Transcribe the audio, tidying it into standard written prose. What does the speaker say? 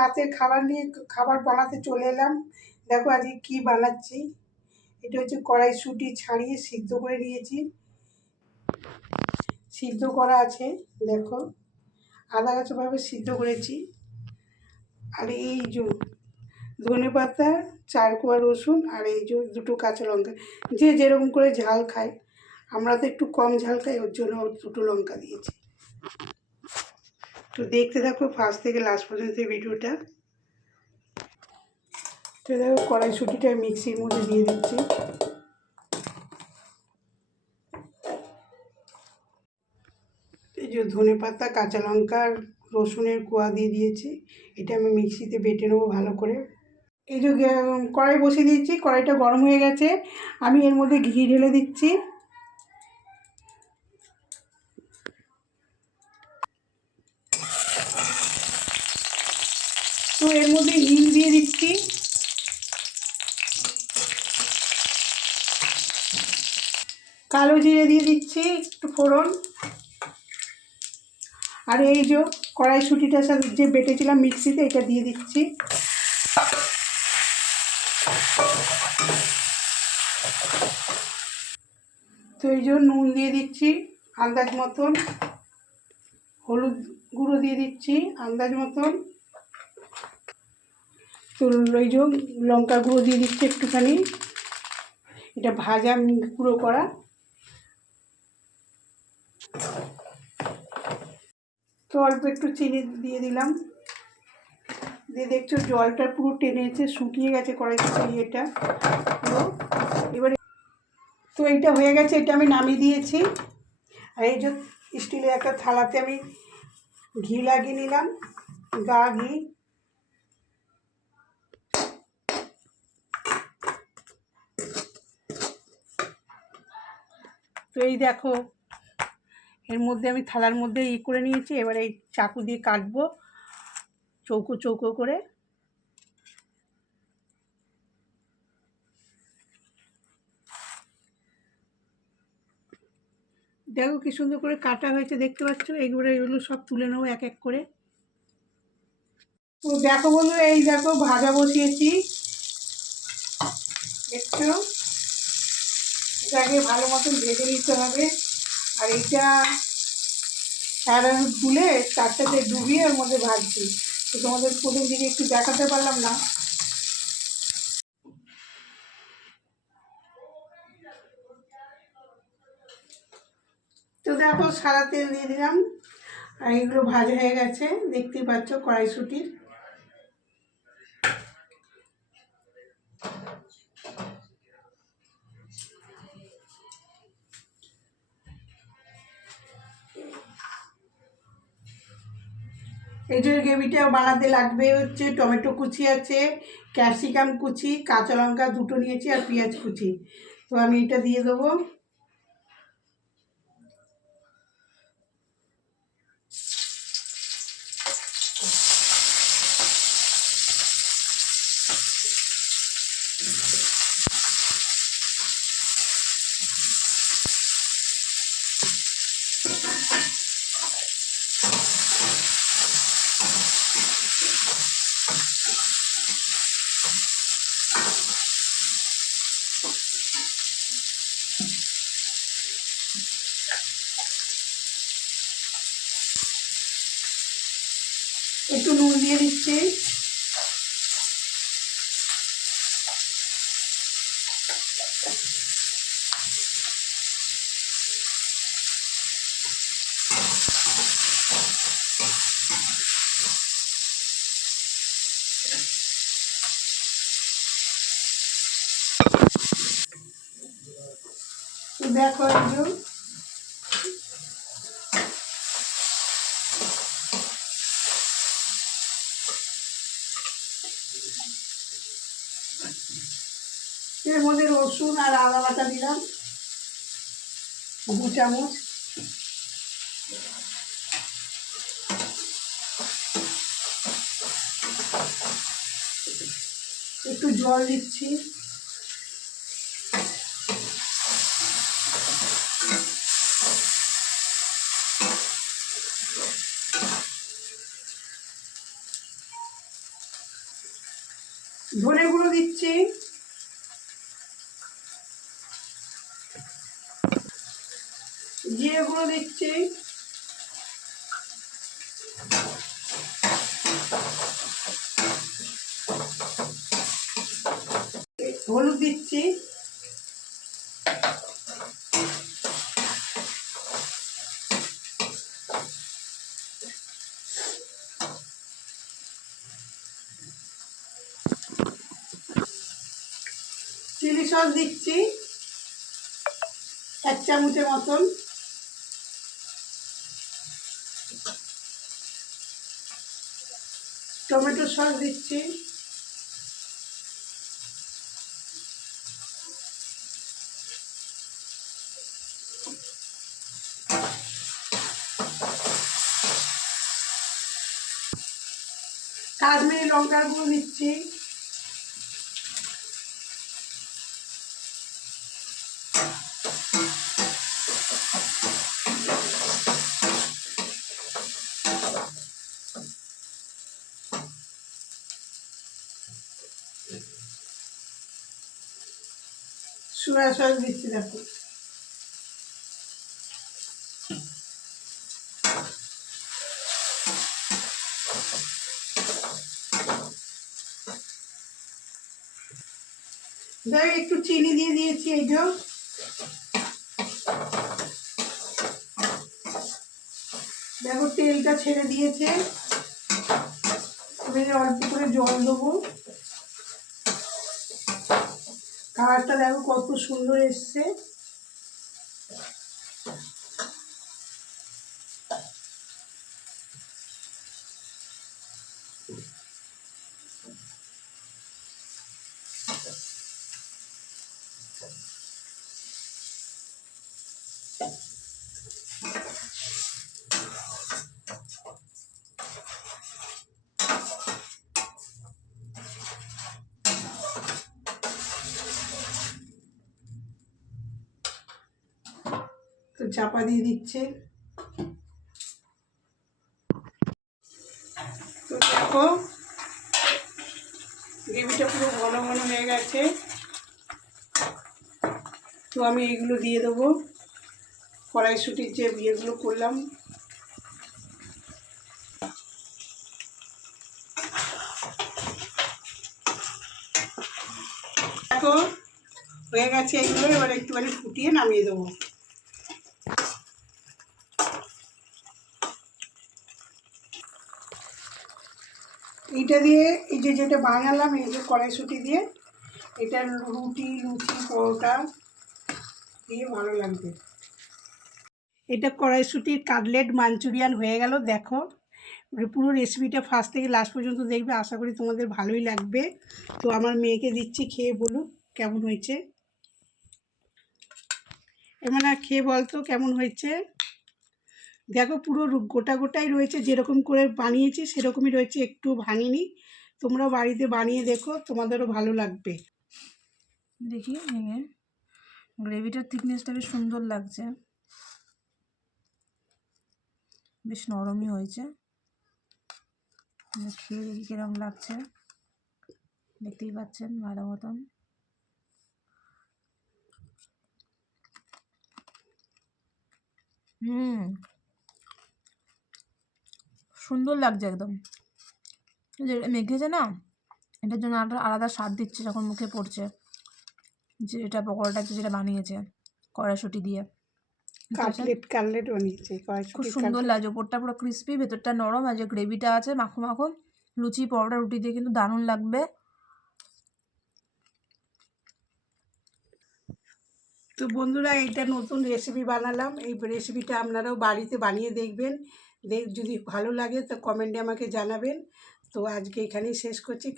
রাতের খাবার নিয়ে খাবার বানাতে চলে এলাম। দেখো আজকে কি বানাচ্ছি। এটা হচ্ছে কড়াইশুঁটি ছাড়িয়ে সিদ্ধ করে নিয়েছি, সিদ্ধ করা আছে। দেখো আদা গাছভাবে সিদ্ধ করেছি। আর এই যে ধনে পাতা, 4 কোয়া রসুন, আর এই যে 2টো কাঁচা লঙ্কা। যে যেরকম করে ঝাল খায়, আমরা তো একটু কম ঝাল খাই, ওর জন্য 2টো লঙ্কা দিয়েছি। তো দেখতে থাকো ফার্স্ট থেকে লাস্ট পর্যন্ত এই ভিডিওটা। তো দেখো কড়াইশুঁটিটা মিক্সির মধ্যে দিয়ে দিচ্ছি। এই যে ধনে পাতা, কাঁচা লঙ্কা, রসুনের কোয়া দিয়ে দিয়েছি। এটা আমি মিক্সিতে বেটে নেবো ভালো করে। এই যে কড়াই বসিয়ে দিয়েছি, কড়াইটা গরম হয়ে গেছে। আমি এর মধ্যে ঘি ঢেলে দিচ্ছি। তো এর মধ্যে হিং দিয়ে দিচ্ছি, কালো জিরে দিয়ে দিচ্ছি একটু ফোড়ন। আর এই যে কড়াইশুঁটিটার সাথে যে বেটেছিলাম মিক্সিতে, এটা দিয়ে দিচ্ছি। তো এই যে নুন দিয়ে দিচ্ছি আন্দাজ মতন, হলুদ গুঁড়ো দিয়ে দিচ্ছি আন্দাজ মতন। তো এই যে লঙ্কা গুঁড়ো দিয়ে দিচ্ছি একটুখানি, এটা ভাজা গুঁড়ো করা। তো অল্প একটু চিনি দিয়ে দিলাম, দিয়ে দেখছো জলটা পুরো টেনেছে, শুকিয়ে গেছে কড়াইশুঁটি এটা পুরো। এবারে তো এইটা হয়ে গেছে, এটা আমি নামিয়ে দিয়েছি। আর এই যে স্টিলের একটা থালাতে আমি ঘি লাগিয়ে নিলাম, গা ঘি। তো এই দেখো এর মধ্যে আমি থালার মধ্যে করে নিয়েছি। এবারে এই চাকু দিয়ে কাটবো চৌকো চৌকো করে। দেখো কি সুন্দর করে কাটা হয়েছে, দেখতে পাচ্ছ। এগুলো সব তুলে নেবো এক এক করে। তো দেখো বন্ধুরা, এই দেখো ভাজা বসিয়েছি, দেখছো। এটাকে ভালো মতন ভেজে নিতে হবে। আর এটা অ্যারারুট গুলে তার সাথে ডুবিয়ে ওর মধ্যে ভাজছি। তো তোমাদের প্রথম দিকে একটু দেখাতে পারলাম না। তো দেখো সাদা তেল দিয়ে দিলাম, আর এগুলো ভাজা হয়ে গেছে, দেখতেই পাচ্ছ কড়াইশুঁটির। এই যে গ্রেভিটা বানাতে লাগবে হচ্ছে টমেটো কুচি আছে, ক্যাপসিকাম কুচি, কাঁচা লঙ্কা 2টো নিয়েছি, আর পেঁয়াজ কুচি। তো আমি এটা দিয়ে দেবো। একটু নুন দিয়ে দিচ্ছি। দেখো একজন এর মধ্যে রসুন আর আদা বাটা দিলাম 2 চামচ। একটু জল দিচ্ছি। ধনে গুঁড়ো দিচ্ছি, জিরে গুঁড়ো দিচ্ছি, হলুদ দিচ্ছি, চিলি সস দিচ্ছি 1 চামচের মতন, টমেটো সস দিচ্ছি, কাশ্মীরি লঙ্কার গুঁড়ো দিচ্ছি, সোয়া সস দিচ্ছি। দেখো দেখ একটু চিনি দিয়ে দিয়েছি, এই যে দেখো তেলটা ছেড়ে দিয়েছে। এবারে অল্প করে জল দেবো। কালারটা দেখো কত সুন্দর এসছে। তো চাপা দিয়ে দিচ্ছে। তো দেখো গ্রেভিটা পুরো ঘন ঘন হয়ে গেছে। তো আমি এইগুলো দিয়ে দেবো, কড়াইশুঁটির যে বিয়েগুলো করলাম। দেখো হয়ে গেছে এইগুলো, এবার একটুখানি ফুটিয়ে নামিয়ে দেবো। এইটা দিয়ে এই যে যেটা বানালাম, এই যে কড়াইশুঁটি দিয়ে, এটা রুটি, লুচি, পরোটা দিয়ে ভালো লাগবে। এটা কড়াইশুঁটির কাটলেট মাঞ্চুরিয়ান হয়ে গেল। দেখো পুরো রেসিপিটা ফার্স্ট থেকে লাস্ট পর্যন্ত দেখবে, আশা করি তোমাদের ভালোই লাগবে। তো আমার মেয়েকে দিচ্ছি, খেয়ে বলুক কেমন হয়েছে। এমন আর খেয়ে বলতো কেমন হয়েছে। দেখো পুরো গোটা গোটাই রয়েছে, যেরকম করে বানিয়েছি সেরকমই রয়েছে, একটু ভাঙিনি। তোমরা বাড়িতে বানিয়ে দেখো, তোমাদেরও ভালো লাগবে। দেখি ভেঙে, গ্রেভিটার থিকনেসটা বেশ সুন্দর লাগছে, বেশ নরমই হয়েছে। খেয়ে দেখি কিরকম লাগছে, দেখতেই পাচ্ছেন ভালো মতন। সুন্দর লাগছে একদম। যেটা মেখেছে না, এটার জন্য একটা আলাদা স্বাদ দিচ্ছে যখন মুখে পড়ছে। যে এটা পকোড়াটা যেটা বানিয়েছে কড়াইশুঁটি দিয়ে, কাটলেট বানিয়েছে, খুব সুন্দর লাগছে। ওপরটা পুরো ক্রিস্পি, ভেতরটা নরম, আর যে গ্রেভিটা আছে মাখো মাখো, লুচি, পরোটা, রুটি দিয়ে কিন্তু দারুণ লাগবে। তো বন্ধুরা, এইটা নতুন রেসিপি বানালাম। এই রেসিপিটা আপনারাও বাড়িতে বানিয়ে দেখবেন। যদি ভালো লাগে তো কমেন্টে আমাকে জানাবেন। তো আজকে এখানেই শেষ করছি।